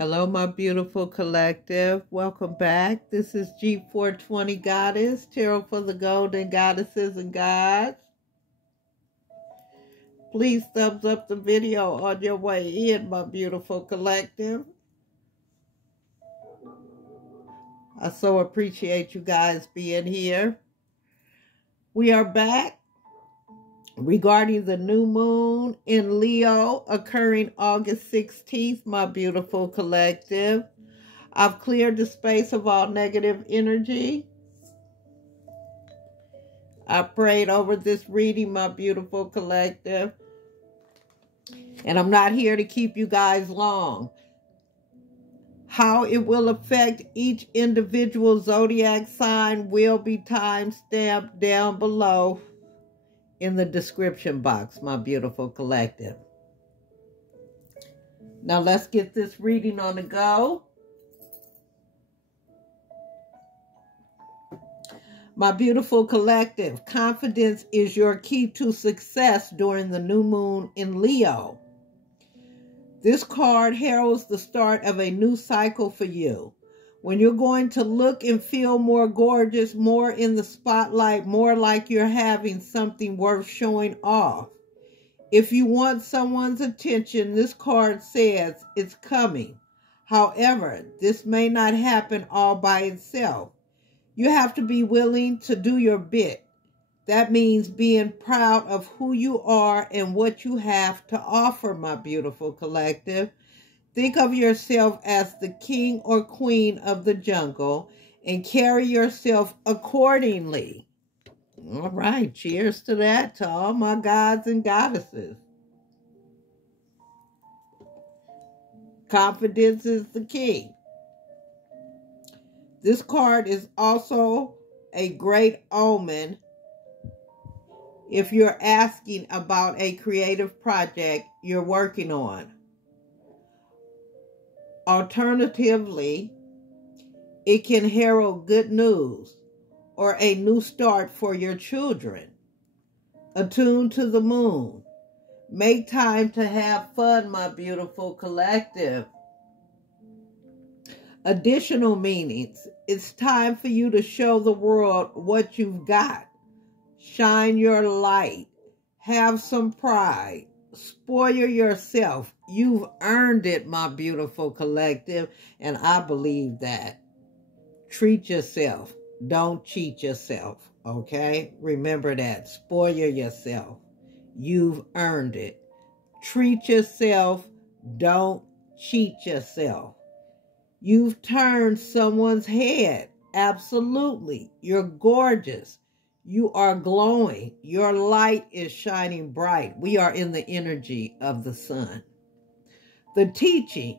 Hello, my beautiful collective. Welcome back. This is G420 Goddess, Tarot for the Golden Goddesses and Gods. Please thumbs up the video on your way in, my beautiful collective. I so appreciate you guys being here. We are back regarding the new moon in Leo occurring August 16th, my beautiful collective. I've cleared the space of all negative energy. I prayed over this reading, my beautiful collective. And I'm not here to keep you guys long. How it will affect each individual zodiac sign will be time-stamped down below in the description box, my beautiful collective. Now let's get this reading on the go. My beautiful collective, confidence is your key to success during the new moon in Leo. This card heralds the start of a new cycle for you, when you're going to look and feel more gorgeous, more in the spotlight, more like you're having something worth showing off. If you want someone's attention, this card says it's coming. However, this may not happen all by itself. You have to be willing to do your bit. That means being proud of who you are and what you have to offer, my beautiful collective. Think of yourself as the king or queen of the jungle and carry yourself accordingly. All right, cheers to that, to all my gods and goddesses. Confidence is the key. This card is also a great omen if you're asking about a creative project you're working on. Alternatively, it can herald good news or a new start for your children. Attuned to the moon. Make time to have fun, my beautiful collective. Additional meanings. It's time for you to show the world what you've got. Shine your light. Have some pride. Spoil yourself. You've earned it, my beautiful collective, and I believe that. Treat yourself. Don't cheat yourself, okay? Remember that. Spoil yourself. You've earned it. Treat yourself. Don't cheat yourself. You've turned someone's head. Absolutely. You're gorgeous. You are glowing. Your light is shining bright. We are in the energy of the sun. The teaching.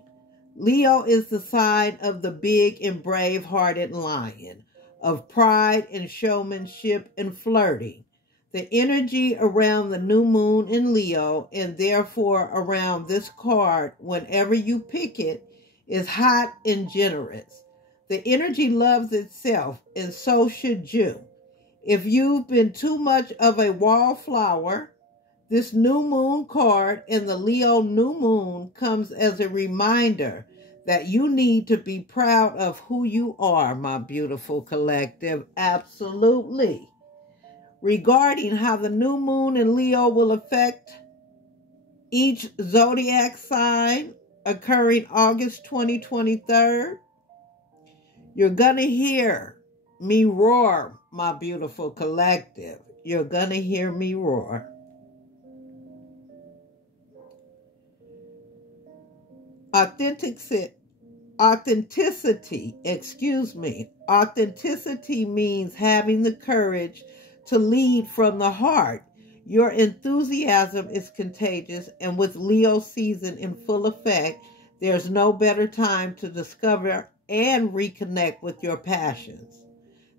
Leo is the sign of the big and brave-hearted lion, of pride and showmanship and flirting. The energy around the new moon in Leo, and therefore around this card, whenever you pick it, is hot and generous. The energy loves itself, and so should you. If you've been too much of a wallflower, this new moon card and the Leo new moon comes as a reminder that you need to be proud of who you are, my beautiful collective. Absolutely. Regarding how the new moon in Leo will affect each zodiac sign occurring August 2023, you're going to hear me roar, my beautiful collective. You're going to hear me roar. Authenticity, Authenticity means having the courage to lead from the heart. Your enthusiasm is contagious, and with Leo season in full effect, there's no better time to discover and reconnect with your passions.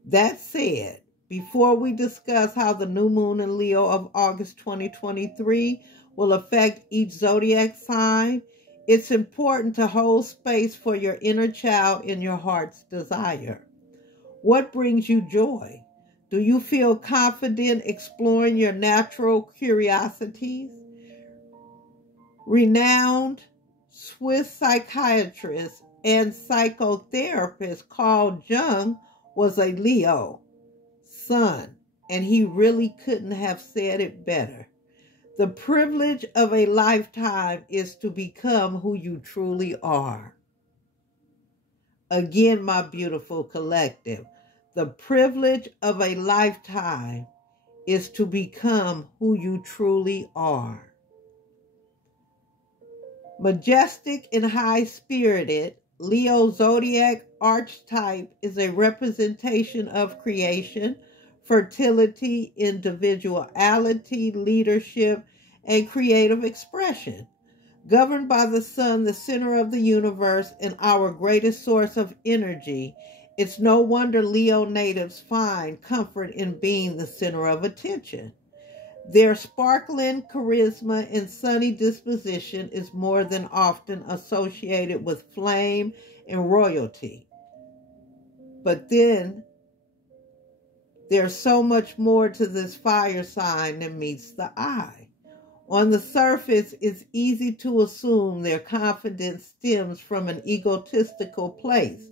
That said, before we discuss how the new moon in Leo of August 2023 will affect each zodiac sign, it's important to hold space for your inner child and your heart's desire. What brings you joy? Do you feel confident exploring your natural curiosities? Renowned Swiss psychiatrist and psychotherapist Carl Jung was a Leo sun, and he really couldn't have said it better. The privilege of a lifetime is to become who you truly are. Again, my beautiful collective, the privilege of a lifetime is to become who you truly are. Majestic and high-spirited, Leo Zodiac archetype is a representation of creation, fertility, individuality, leadership, and creative expression. Governed by the sun, the center of the universe, and our greatest source of energy, it's no wonder Leo natives find comfort in being the center of attention. Their sparkling charisma and sunny disposition is more than often associated with flame and royalty. But then, there's so much more to this fire sign than meets the eye. On the surface, it's easy to assume their confidence stems from an egotistical place,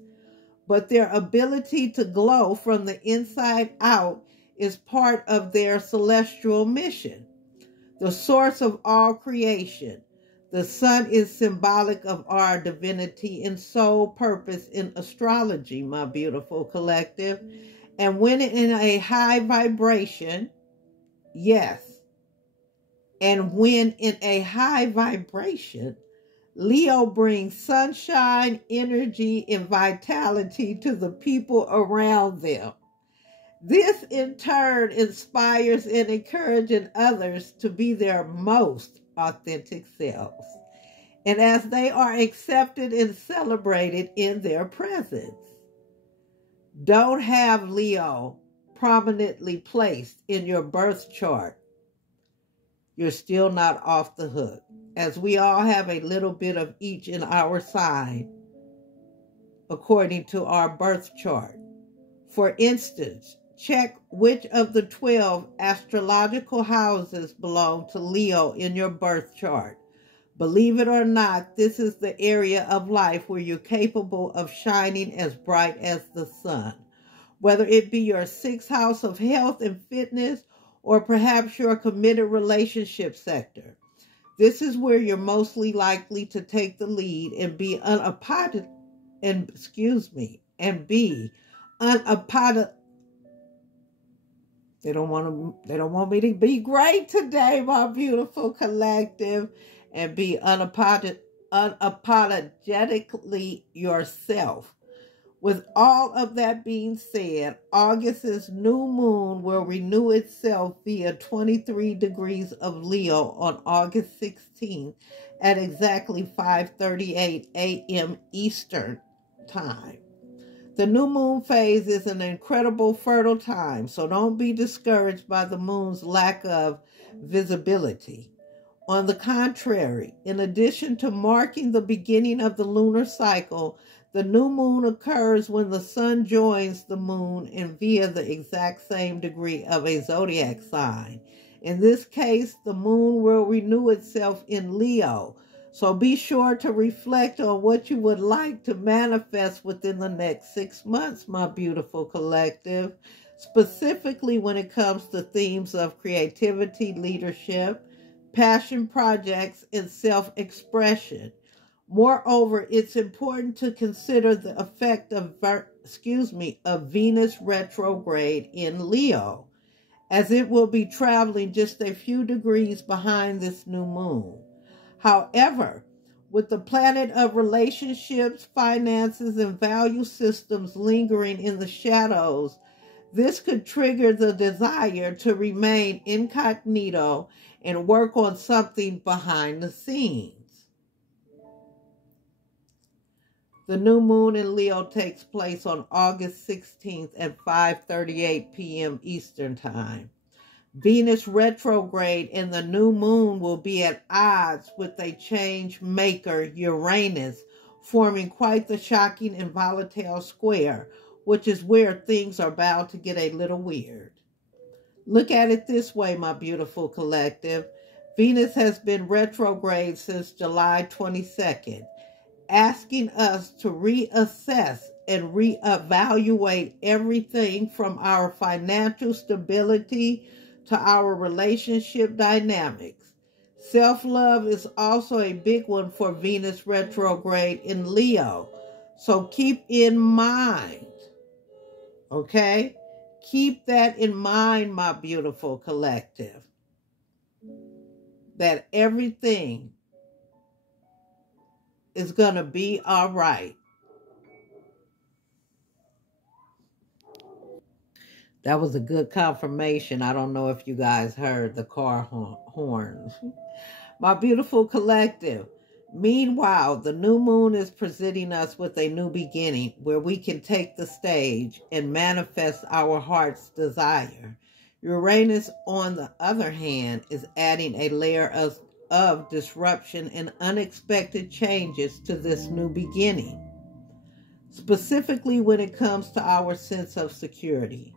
but their ability to glow from the inside out is part of their celestial mission. The source of all creation, the sun is symbolic of our divinity and soul purpose in astrology, my beautiful collective. And when in a high vibration, yes, and when in a high vibration, Leo brings sunshine, energy, and vitality to the people around them. This in turn inspires and encourages others to be their most authentic selves, and as they are accepted and celebrated in their presence. Don't have Leo prominently placed in your birth chart. You're still not off the hook, as we all have a little bit of each in our sign, according to our birth chart. For instance, check which of the 12 astrological houses belong to Leo in your birth chart. Believe it or not, this is the area of life where you're capable of shining as bright as the sun. Whether it be your 6th house of health and fitness, or perhaps your committed relationship sector. This is where you're mostly likely to take the lead and be unapologetic. They don't want me to be great today, my beautiful collective, and be unapologetically yourself. With all of that being said, August's new moon will renew itself via 23 degrees of Leo on August 16th at exactly 5:38 a.m. Eastern Time. The new moon phase is an incredible fertile time, so don't be discouraged by the moon's lack of visibility. On the contrary, in addition to marking the beginning of the lunar cycle, the new moon occurs when the sun joins the moon and via the exact same degree of a zodiac sign. In this case, the moon will renew itself in Leo, so be sure to reflect on what you would like to manifest within the next 6 months, my beautiful collective, specifically when it comes to themes of creativity, leadership, passion projects, and self-expression. Moreover, it's important to consider the effect of Venus retrograde in Leo, as it will be traveling just a few degrees behind this new moon. However, with the planet of relationships, finances, and value systems lingering in the shadows, this could trigger the desire to remain incognito and work on something behind the scenes. The new moon in Leo takes place on August 16th at 5:38 p.m. Eastern Time. Venus retrograde and the new moon will be at odds with a change maker, Uranus, forming quite the shocking and volatile square, which is where things are bound to get a little weird. Look at it this way, my beautiful collective. Venus has been retrograde since July 22nd. asking us to reassess and reevaluate everything from our financial stability to our relationship dynamics. Self-love is also a big one for Venus retrograde in Leo. So keep in mind, okay? Keep that in mind, my beautiful collective, that everything is going to be all right. That was a good confirmation. I don't know if you guys heard the car horns. My beautiful collective. Meanwhile, the new moon is presenting us with a new beginning where we can take the stage and manifest our heart's desire. Uranus, on the other hand, is adding a layer of disruption and unexpected changes to this new beginning, specifically when it comes to our sense of security.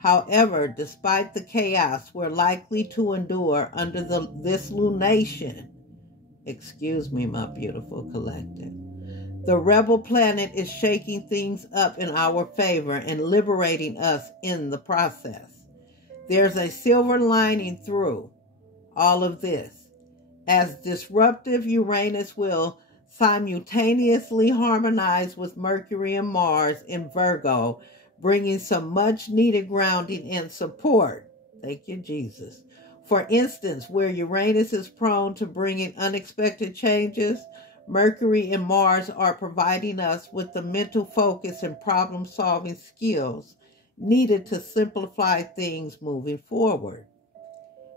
However, despite the chaos we're likely to endure under this lunation, excuse me, my beautiful collective, the rebel planet is shaking things up in our favor and liberating us in the process. There's a silver lining through all of this, as disruptive Uranus will simultaneously harmonize with Mercury and Mars in Virgo, bringing some much-needed grounding and support. Thank you, Jesus. For instance, where Uranus is prone to bringing unexpected changes, Mercury and Mars are providing us with the mental focus and problem-solving skills needed to simplify things moving forward.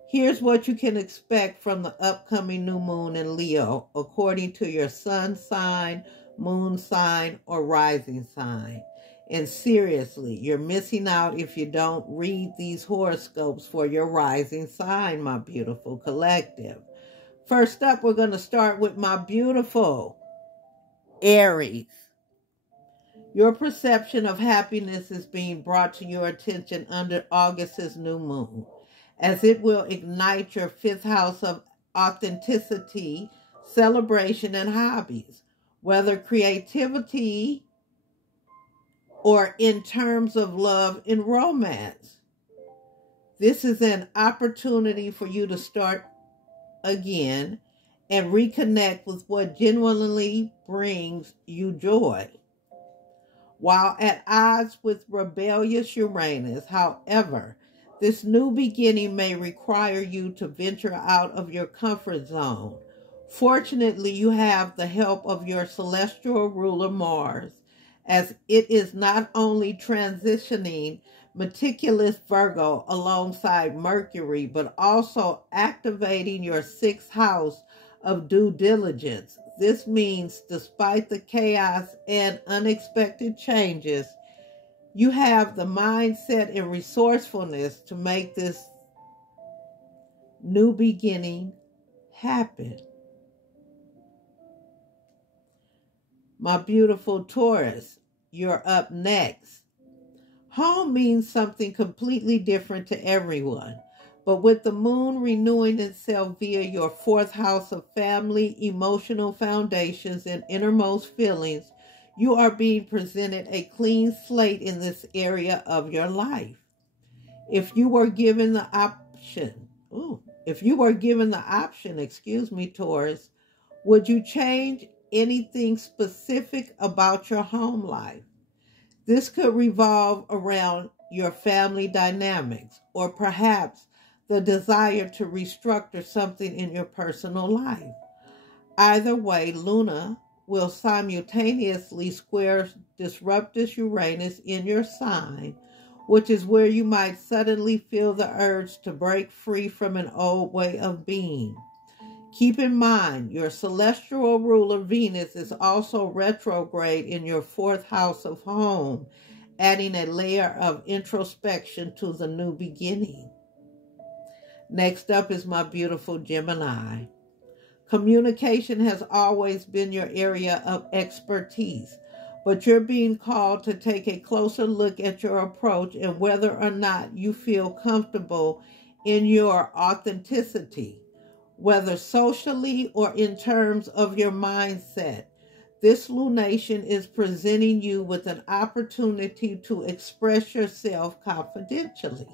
Here's what you can expect from the upcoming new moon in Leo, according to your sun sign, moon sign, or rising sign. And seriously, you're missing out if you don't read these horoscopes for your rising sign, my beautiful collective. First up, we're going to start with my beautiful Aries. Your perception of happiness is being brought to your attention under August's new moon, as it will ignite your fifth house of authenticity, celebration, and hobbies, whether creativity or in terms of love and romance. This is an opportunity for you to start again and reconnect with what genuinely brings you joy. While at odds with rebellious Uranus, however, this new beginning may require you to venture out of your comfort zone. Fortunately, you have the help of your celestial ruler Mars, as it is not only transitioning meticulous Virgo alongside Mercury, but also activating your sixth house of due diligence. This means, despite the chaos and unexpected changes, you have the mindset and resourcefulness to make this new beginning happen. My beautiful Taurus, you're up next. Home means something completely different to everyone, but with the moon renewing itself via your fourth house of family, emotional foundations, and innermost feelings, you are being presented a clean slate in this area of your life. If you were given the option, Taurus, would you change anything specific about your home life? This could revolve around your family dynamics, or perhaps the desire to restructure something in your personal life. Either way, Luna will simultaneously square disruptive Uranus in your sign, which is where you might suddenly feel the urge to break free from an old way of being. Keep in mind, your celestial ruler Venus is also retrograde in your fourth house of home, adding a layer of introspection to the new beginning. Next up is my beautiful Gemini. Communication has always been your area of expertise, but you're being called to take a closer look at your approach and whether or not you feel comfortable in your authenticity, whether socially or in terms of your mindset. This lunation is presenting you with an opportunity to express yourself confidently,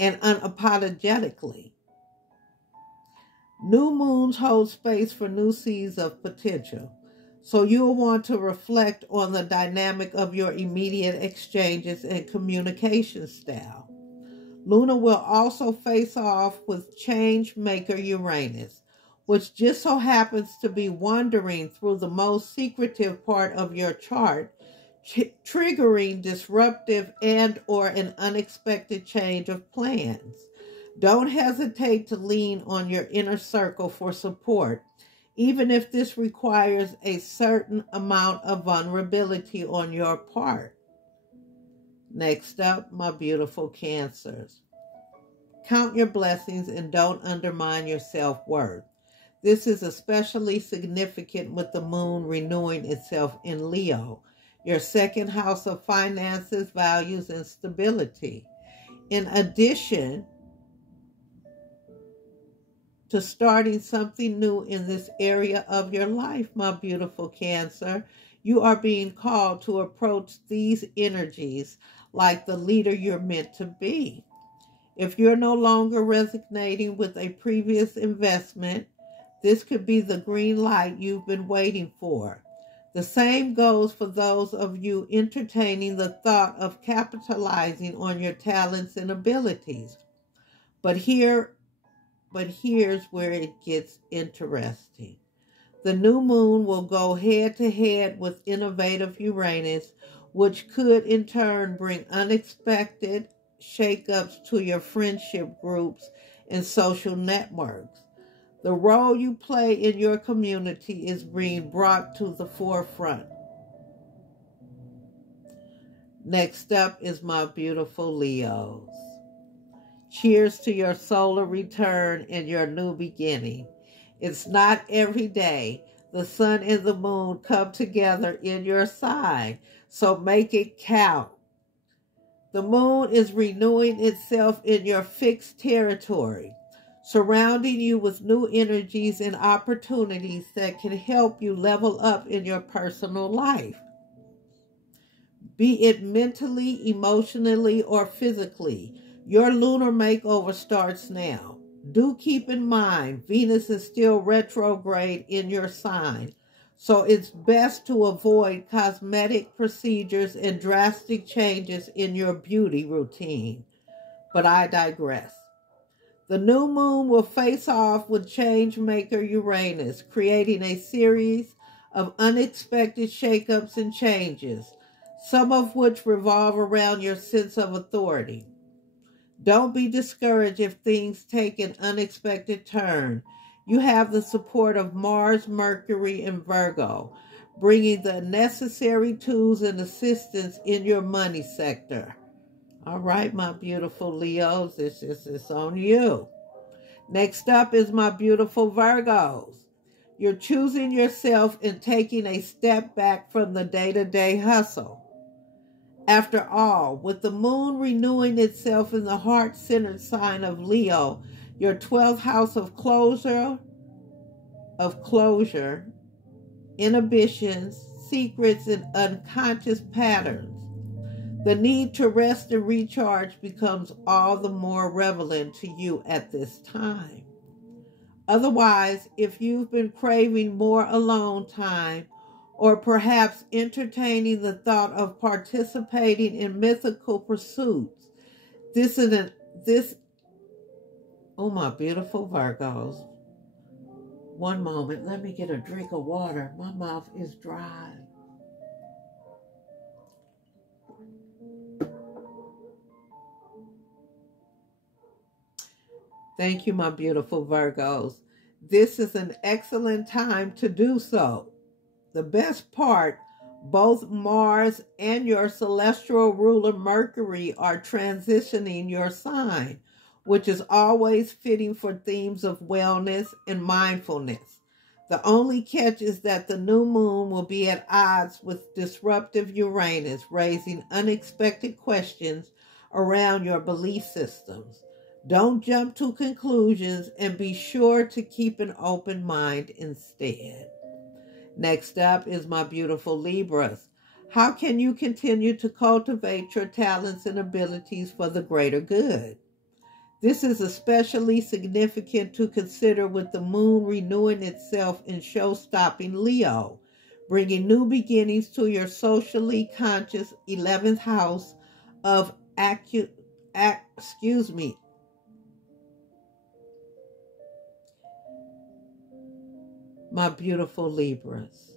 and unapologetically. New moons hold space for new seeds of potential, so you'll want to reflect on the dynamic of your immediate exchanges and communication style. Luna will also face off with change maker Uranus, which just so happens to be wandering through the most secretive part of your chart, triggering disruptive and or an unexpected change of plans. Don't hesitate to lean on your inner circle for support, even if this requires a certain amount of vulnerability on your part. Next up, my beautiful Cancers. Count your blessings and don't undermine your self-worth. This is especially significant with the moon renewing itself in Leo, your second house of finances, values, and stability. In addition to starting something new in this area of your life, my beautiful Cancer, you are being called to approach these energies like the leader you're meant to be. If you're no longer resonating with a previous investment, this could be the green light you've been waiting for. The same goes for those of you entertaining the thought of capitalizing on your talents and abilities. But here's where it gets interesting. The new moon will go head-to-head with innovative Uranus, which could in turn bring unexpected shakeups to your friendship groups and social networks. The role you play in your community is being brought to the forefront. Next up is my beautiful Leos. Cheers to your solar return and your new beginning. It's not every day the sun and the moon come together in your sign, so make it count. The moon is renewing itself in your fixed territory, surrounding you with new energies and opportunities that can help you level up in your personal life. Be it mentally, emotionally, or physically, your lunar makeover starts now. Do keep in mind, Venus is still retrograde in your sign, so it's best to avoid cosmetic procedures and drastic changes in your beauty routine. But I digress. The new moon will face off with change maker Uranus, creating a series of unexpected shakeups and changes, some of which revolve around your sense of authority. Don't be discouraged if things take an unexpected turn. You have the support of Mars, Mercury, and Virgo, bringing the necessary tools and assistance in your money sector. All right, my beautiful Leos, this is on you. Next up is my beautiful Virgos. You're choosing yourself and taking a step back from the day-to-day hustle. After all, with the moon renewing itself in the heart-centered sign of Leo, your 12th house of closure, inhibitions, secrets, and unconscious patterns, the need to rest and recharge becomes all the more relevant to you at this time. Otherwise, if you've been craving more alone time, or perhaps entertaining the thought of participating in mythical pursuits, oh my beautiful Virgos. One moment, let me get a drink of water. My mouth is dry. Thank you, my beautiful Virgos. This is an excellent time to do so. The best part, both Mars and your celestial ruler Mercury are transitioning your sign, which is always fitting for themes of wellness and mindfulness. The only catch is that the new moon will be at odds with disruptive Uranus, raising unexpected questions around your belief systems. Don't jump to conclusions and be sure to keep an open mind instead. Next up is my beautiful Libras. How can you continue to cultivate your talents and abilities for the greater good? This is especially significant to consider with the moon renewing itself in show-stopping Leo, bringing new beginnings to your socially conscious 11th house of my beautiful Libras.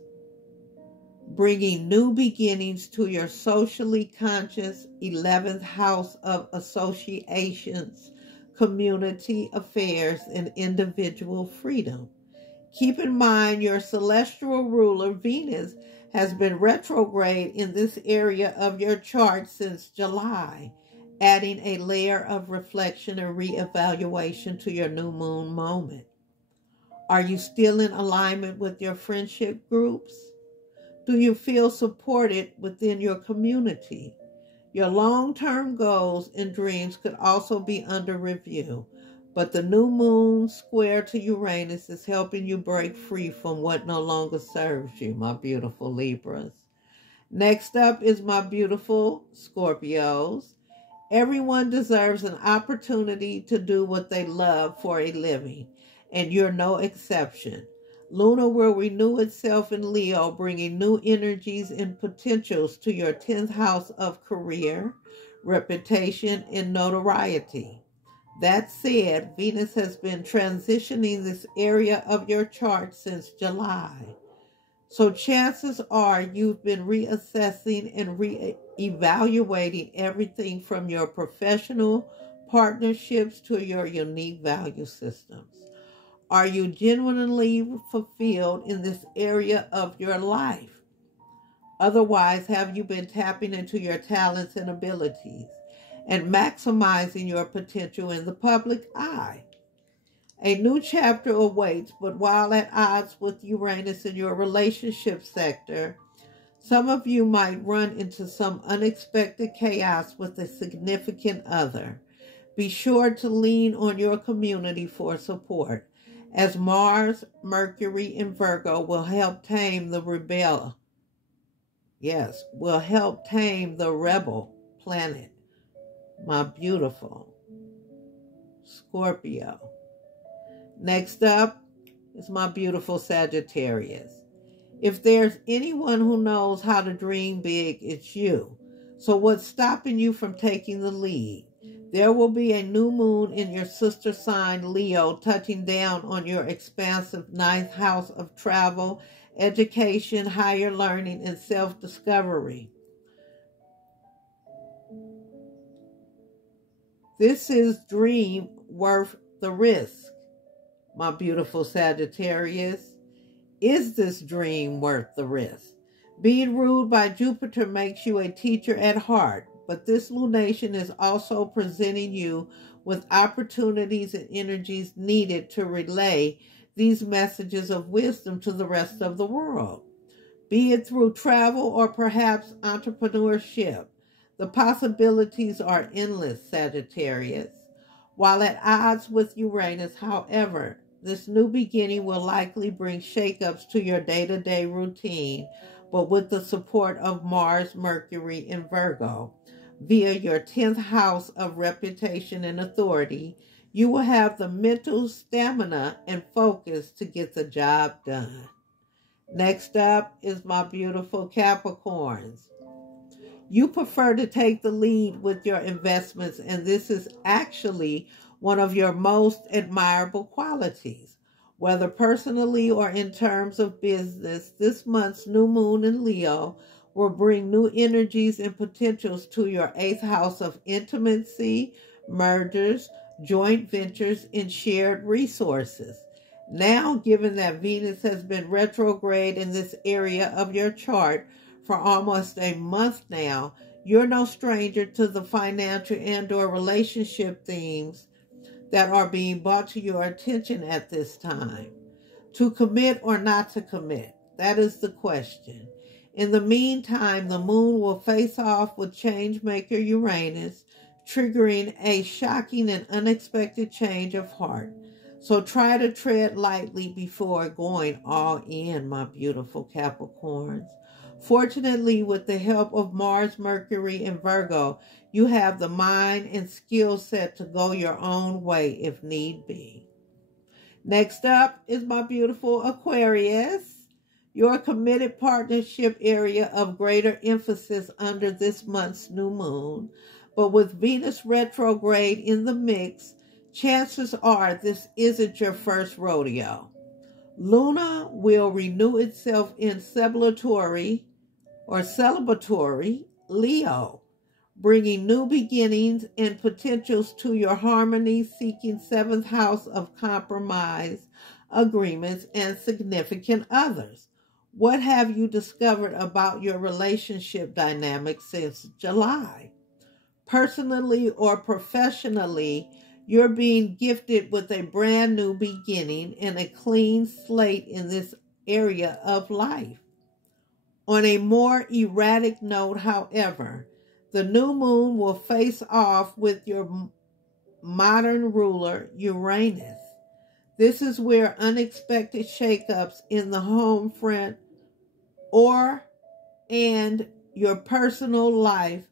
Bringing new beginnings to your socially conscious 11th house of associations, community affairs, and individual freedom. Keep in mind your celestial ruler, Venus, has been retrograde in this area of your chart since July, adding a layer of reflection and reevaluation to your new moon moment. Are you still in alignment with your friendship groups? Do you feel supported within your community? Your long-term goals and dreams could also be under review, but the new moon square to Uranus is helping you break free from what no longer serves you, my beautiful Libras. Next up is my beautiful Scorpios. Everyone deserves an opportunity to do what they love for a living, and you're no exception. Luna will renew itself in Leo, bringing new energies and potentials to your 10th house of career, reputation, and notoriety. That said, Venus has been transitioning this area of your chart since July. So chances are you've been reassessing and reevaluating everything from your professional partnerships to your unique value systems. Are you genuinely fulfilled in this area of your life? Otherwise, have you been tapping into your talents and abilities and maximizing your potential in the public eye? A new chapter awaits, but while at odds with Uranus in your relationship sector, some of you might run into some unexpected chaos with a significant other. Be sure to lean on your community for support, as Mars, Mercury, and Virgo will help tame the rebel. Yes, will help tame the rebel planet, my beautiful Scorpio. Next up is my beautiful Sagittarius. If there's anyone who knows how to dream big, it's you. So what's stopping you from taking the lead? There will be a new moon in your sister sign, Leo, touching down on your expansive 9th house of travel, education, higher learning, and self-discovery. This is dream worth the risk, my beautiful Sagittarius. Is this dream worth the risk? Being ruled by Jupiter makes you a teacher at heart, but this lunation is also presenting you with opportunities and energies needed to relay these messages of wisdom to the rest of the world. Be it through travel or perhaps entrepreneurship, the possibilities are endless, Sagittarius. While at odds with Uranus, however, this new beginning will likely bring shakeups to your day-to-day routine, but with the support of Mars, Mercury, and Virgo. Via your 10th house of reputation and authority, you will have the mental stamina and focus to get the job done. Next up is my beautiful Capricorns. You prefer to take the lead with your investments, and this is actually one of your most admirable qualities. Whether personally or in terms of business, this month's new moon in Leo will bring new energies and potentials to your 8th house of intimacy, mergers, joint ventures, and shared resources. Now, given that Venus has been retrograde in this area of your chart for almost a month now, you're no stranger to the financial and/or relationship themes that are being brought to your attention at this time. To commit or not to commit, that is the question. In the meantime, the moon will face off with changemaker Uranus, triggering a shocking and unexpected change of heart. So try to tread lightly before going all in, my beautiful Capricorns. Fortunately, with the help of Mars, Mercury, and Virgo, you have the mind and skill set to go your own way if need be. Next up is my beautiful Aquarius. Your committed partnership area of greater emphasis under this month's new moon. But with Venus retrograde in the mix, chances are this isn't your first rodeo. Luna will renew itself in celebratory Leo, bringing new beginnings and potentials to your harmony-seeking 7th house of compromise, agreements, and significant others. What have you discovered about your relationship dynamic since July? Personally or professionally, you're being gifted with a brand new beginning and a clean slate in this area of life. On a more erratic note, however, the new moon will face off with your modern ruler, Uranus. This is where unexpected shakeups in the home front and your personal life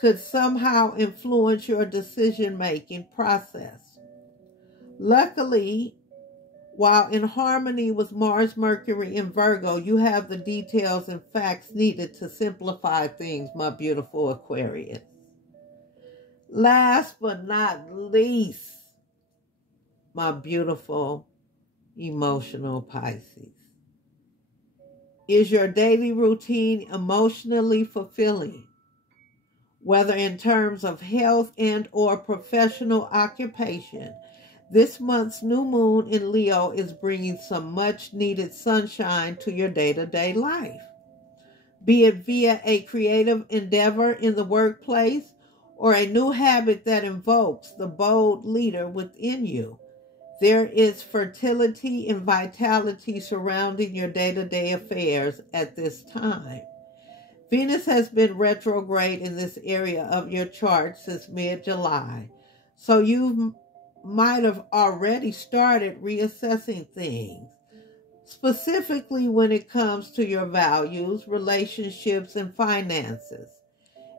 could somehow influence your decision-making process. Luckily, while in harmony with Mars, Mercury, and Virgo, you have the details and facts needed to simplify things, my beautiful Aquarius. Last but not least, my beautiful emotional Pisces. Is your daily routine emotionally fulfilling? Whether in terms of health and or professional occupation, this month's new moon in Leo is bringing some much needed sunshine to your day-to-day life. Be it via a creative endeavor in the workplace or a new habit that invokes the bold leader within you, there is fertility and vitality surrounding your day-to-day affairs at this time. Venus has been retrograde in this area of your chart since mid-July, so you might have already started reassessing things, specifically when it comes to your values, relationships, and finances.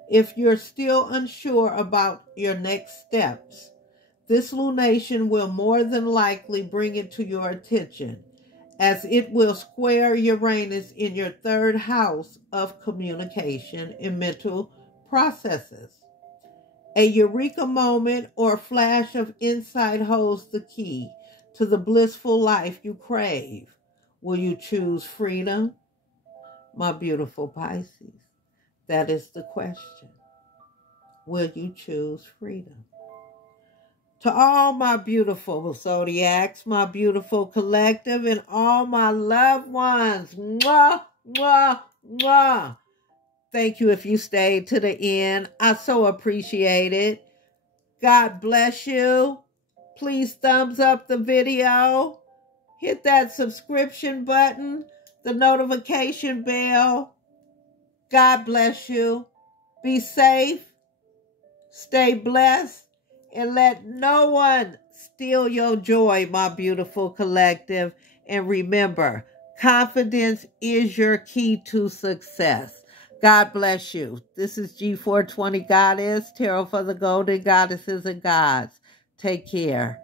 If you're still unsure about your next steps, this lunation will more than likely bring it to your attention, as it will square Uranus in your 3rd house of communication and mental processes. A eureka moment or flash of insight holds the key to the blissful life you crave. Will you choose freedom? My beautiful Pisces, that is the question. Will you choose freedom? To all my beautiful Zodiacs, my beautiful collective, and all my loved ones, mwah, mwah, mwah. Thank you if you stayed to the end. I so appreciate it. God bless you. Please thumbs up the video. Hit that subscription button, the notification bell. God bless you. Be safe. Stay blessed. And let no one steal your joy, my beautiful collective. And remember, confidence is your key to success. God bless you. This is G420 Goddess, Tarot for the Golden Goddesses and Gods. Take care.